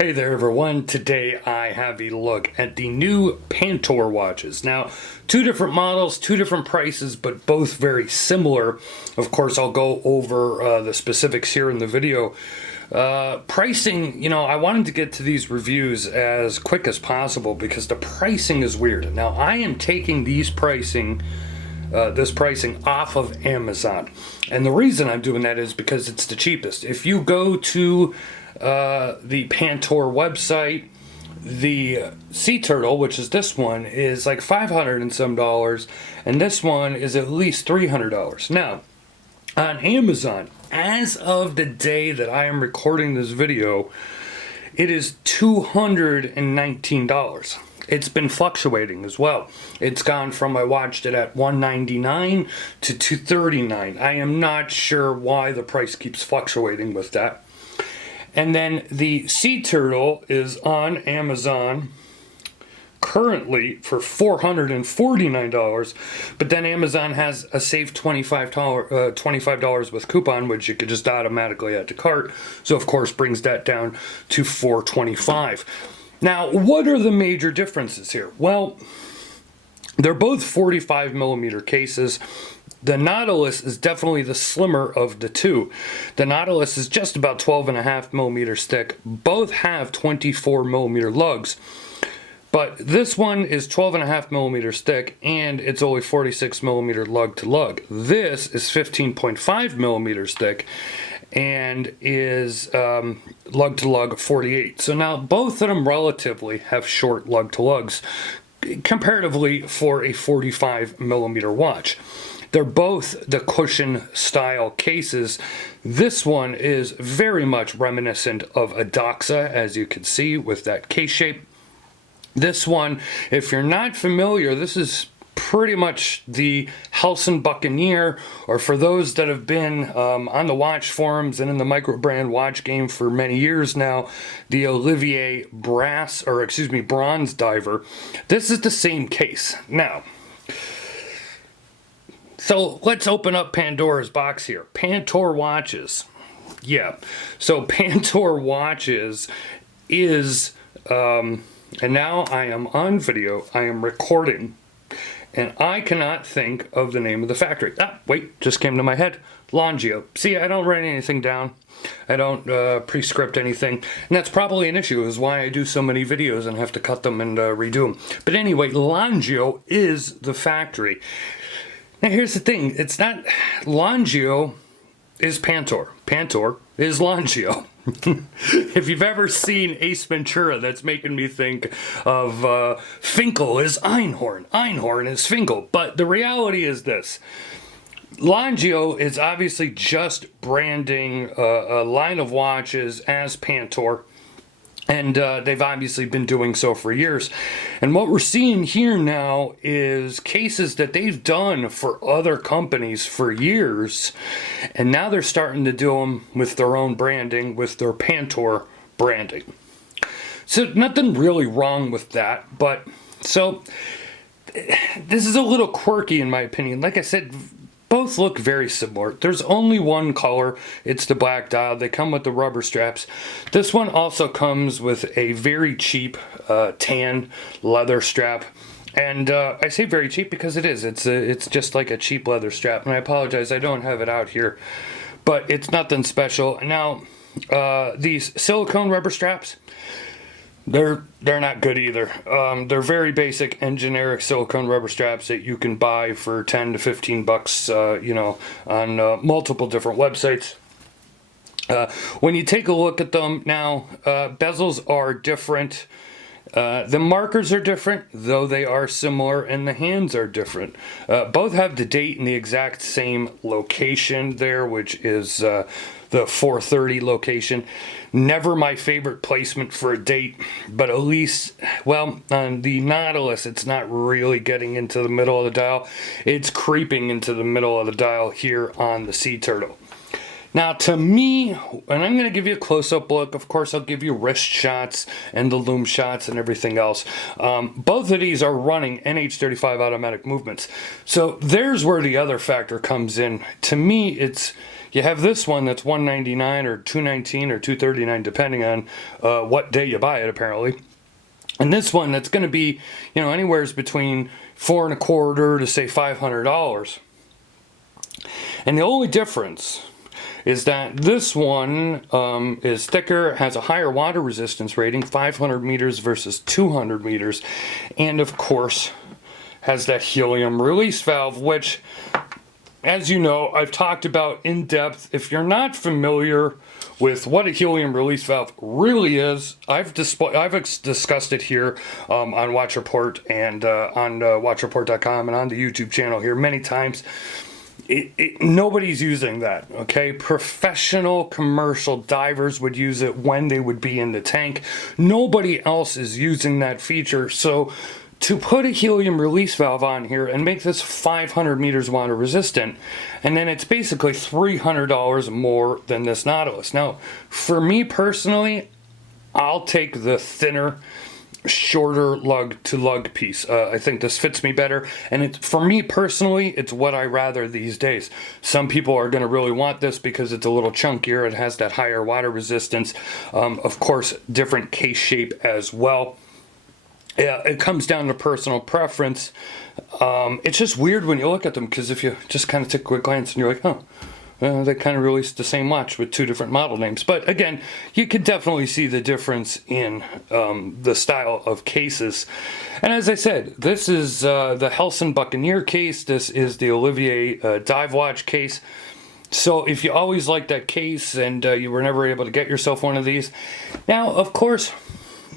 Hey there everyone, today I have a look at the new Pantor watches. Now, two different models, two different prices, but both very similar. Of course, I'll go over the specifics here in the video. Pricing, I wanted to get to these reviews as quick as possible because the pricing is weird. Now, I am taking this pricing off of Amazon. And the reason I'm doing that is because it's the cheapest. If you go to the Pantor website, the Sea Turtle, which is this one, is like $500 and some dollars, and this one is at least $300. Now, on Amazon, as of the day that I am recording this video, it is $219. It's been fluctuating as well. It's gone from, I watched it at $199 to $239. I am not sure why the price keeps fluctuating with that. And then the Sea Turtle is on Amazon currently for $449, but then Amazon has a save $25 with coupon, which you could just automatically add to cart. So of course brings that down to $425. Now, what are the major differences here? Well, they're both 45 millimeter cases. The Nautilus is definitely the slimmer of the two. The Nautilus is just about 12.5 millimeters thick. Both have 24 millimeter lugs, but this one is 12.5 millimeters thick and it's only 46 millimeter lug to lug. This is 15.5 millimeters thick and is lug to lug 48. So now both of them relatively have short lug to lugs comparatively for a 45 millimeter watch. They're both the cushion style cases. This one is very much reminiscent of a Doxa, as you can see with that case shape. This one, if you're not familiar, this is pretty much the Helson Buccaneer, or for those that have been on the watch forums and in the micro brand watch game for many years now, the Olivier bronze diver. This is the same case. Now, so let's open up Pandora's box here. Pantor Watches. Yeah, so Pantor Watches is, and now I am on video, I am recording, and I cannot think of the name of the factory. Wait, just came to my head. Longio. See, I don't write anything down. I don't pre-script anything. And that's probably an issue, is why I do so many videos and have to cut them and redo them. But anyway, Longio is the factory. Now here's the thing, it's not, Longio is Pantor. Pantor is Longio. If you've ever seen Ace Ventura, that's making me think of Finkel is Einhorn. Einhorn is Finkel. But the reality is this. Longio is obviously just branding a line of watches as Pantor. And they've obviously been doing so for years. And what we're seeing here now is cases that they've done for other companies for years. And now they're starting to do them with their own branding, with their Pantor branding. So nothing really wrong with that. But so this is a little quirky in my opinion. Like I said, both look very similar. There's only one color. It's the black dial. They come with the rubber straps. This one also comes with a very cheap tan leather strap. And I say very cheap because it is. It's just like a cheap leather strap. And I apologize, I don't have it out here. But it's nothing special. Now, these silicone rubber straps, they're not good either. They're very basic and generic silicone rubber straps that you can buy for 10 to 15 bucks, on multiple different websites. When you take a look at them now, bezels are different. The markers are different, though they are similar, and the hands are different. Both have the date in the exact same location there, which is the 430 location. Never my favorite placement for a date, but at least, well, on the Nautilus, it's not really getting into the middle of the dial. It's creeping into the middle of the dial here on the Sea Turtle. Now, to me, and I'm going to give you a close-up look, of course, I'll give you wrist shots and the loom shots and everything else. Both of these are running NH35 automatic movements. So there's where the other factor comes in. To me, it's You have this one that's $199 or $219 or $239, depending on what day you buy it, apparently. And this one that's going to be, you know, anywhere between $425 to say $500. And the only difference is that this one is thicker, has a higher water resistance rating, 500 meters versus 200 meters, and of course has that helium release valve, which, as you know, I've talked about in depth. If you're not familiar with what a helium release valve really is, I've discussed it here on Watch Report and on watchreport.com and on the YouTube channel here many times. Nobody's using that, okay? Professional commercial divers would use it when they would be in the tank. Nobody else is using that feature. So to put a helium release valve on here and make this 500 meters water resistant, and then it's basically $300 more than this Nautilus. Now, for me personally, I'll take the thinner, shorter lug to lug piece. I think this fits me better, and for me personally, it's what I rather these days. Some people are going to really want this because it's a little chunkier. It has that higher water resistance. Of course, different case shape as well. Yeah, it comes down to personal preference. It's just weird when you look at them, because if you just kind of take a quick glance and you're like, oh, they kind of released the same watch with two different model names. But again, you can definitely see the difference in the style of cases. And as I said, this is the Helson Buccaneer case. This is the Olivier dive watch case. So if you always liked that case and you were never able to get yourself one of these, now, of course,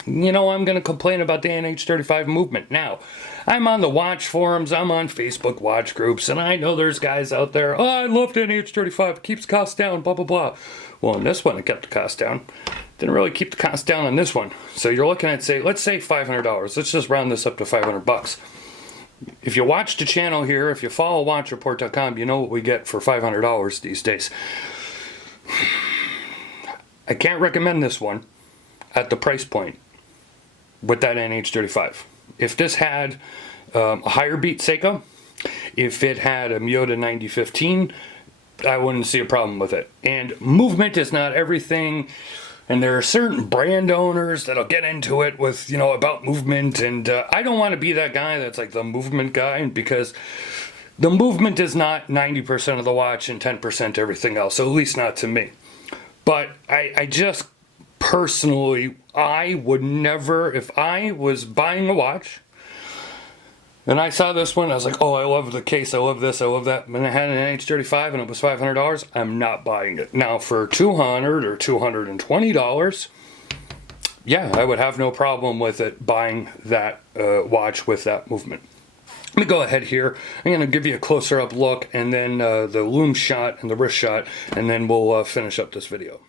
you know, I'm going to complain about the NH35 movement. Now, I'm on the watch forums, I'm on Facebook watch groups, and I know there's guys out there, oh, I love the NH35, it keeps costs down, blah, blah, blah. Well, in this one, it kept the cost down. Didn't really keep the cost down on this one. So you're looking at, say, let's say $500. Let's just round this up to 500 bucks. If you watch the channel here, if you follow watchreport.com, you know what we get for $500 these days. I can't recommend this one at the price point with that NH35. If this had a higher beat Seiko, if it had a Miyota 9015, I wouldn't see a problem with it. And movement is not everything, and there are certain brand owners that'll get into it with, you know, about movement, and I don't want to be that guy that's like the movement guy, because the movement is not 90% of the watch and 10% everything else, so at least not to me. But I just personally, I would never, if I was buying a watch and I saw this one, I was like, oh, I love the case, I love this, I love that, and I had an NH35 and it was $500, I'm not buying it. Now for $200 or $220, yeah, I would have no problem with it, buying that watch with that movement. Let me go ahead here. I'm going to give you a closer up look, and then the loom shot and the wrist shot, and then we'll finish up this video.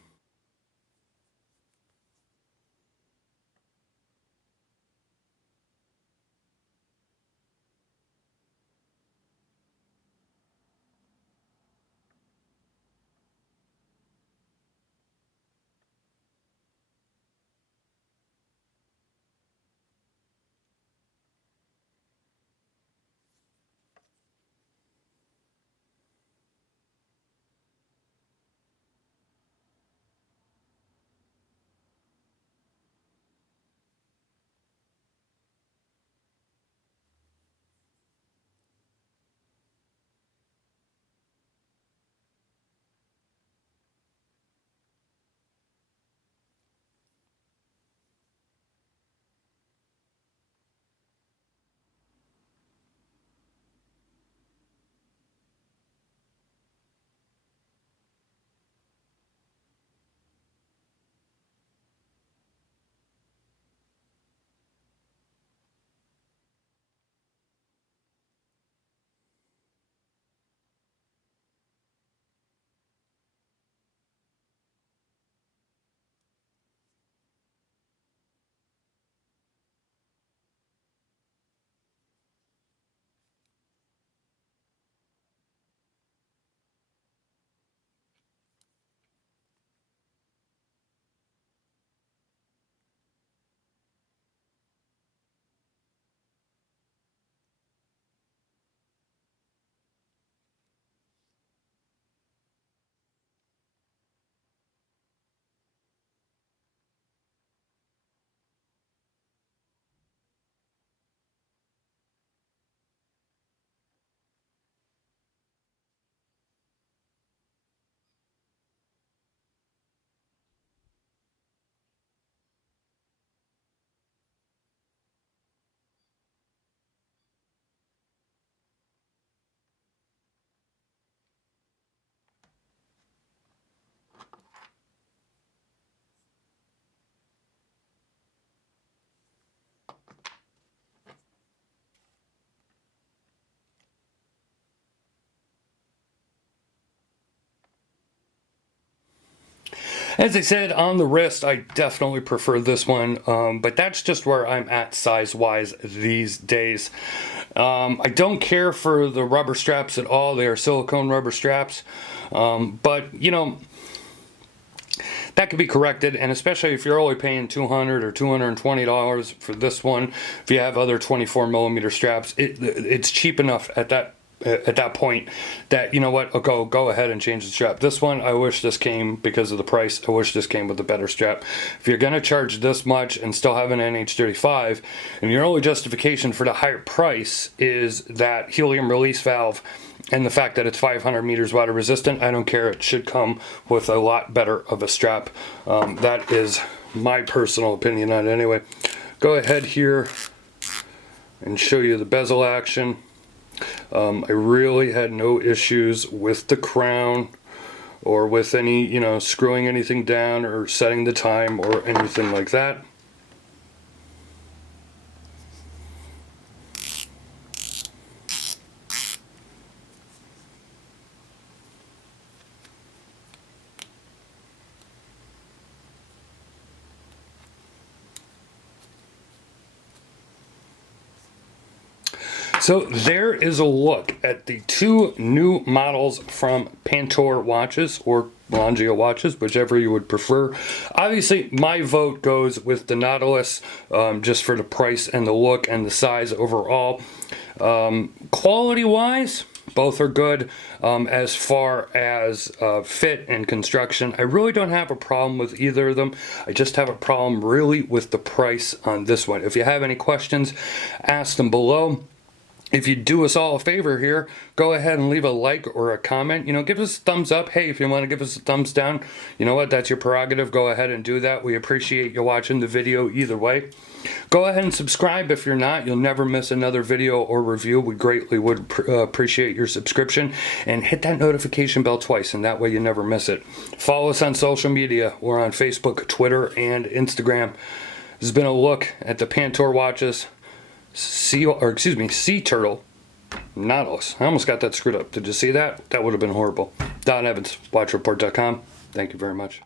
As I said, on the wrist, I definitely prefer this one, but that's just where I'm at size-wise these days. I don't care for the rubber straps at all. They are silicone rubber straps, but, you know, that could be corrected, and especially if you're only paying $200 or $220 for this one, if you have other 24mm straps, it's cheap enough at that point that, you know what, I'll go ahead and change the strap. This one, I wish this came, because of the price, I wish this came with a better strap. If you're going to charge this much and still have an NH35, and your only justification for the higher price is that helium release valve and the fact that it's 500 meters water resistant, I don't care. It should come with a lot better of a strap. That is my personal opinion on it anyway. Go ahead here and show you the bezel action. I really had no issues with the crown or with any, you know, screwing anything down or setting the time or anything like that. So there is a look at the two new models from Pantor Watches, or Longio Watches, whichever you would prefer. Obviously, my vote goes with the Nautilus, just for the price and the look and the size overall. Quality-wise, both are good. As far as fit and construction, I really don't have a problem with either of them. I just have a problem really with the price on this one. If you have any questions, ask them below. If you do us all a favor here, go ahead and leave a like or a comment. You know, give us a thumbs up. Hey, if you want to give us a thumbs down, you know what, that's your prerogative. Go ahead and do that. We appreciate you watching the video either way. Go ahead and subscribe if you're not. You'll never miss another video or review. We greatly would appreciate your subscription. And hit that notification bell twice, and that way you never miss it. Follow us on social media. We're on Facebook, Twitter, and Instagram. This has been a look at the Pantor Watches Sea Turtle Nautilus. I almost got that screwed up. Did you see that? That would have been horrible. Don Evans, WatchReport.com. Thank you very much.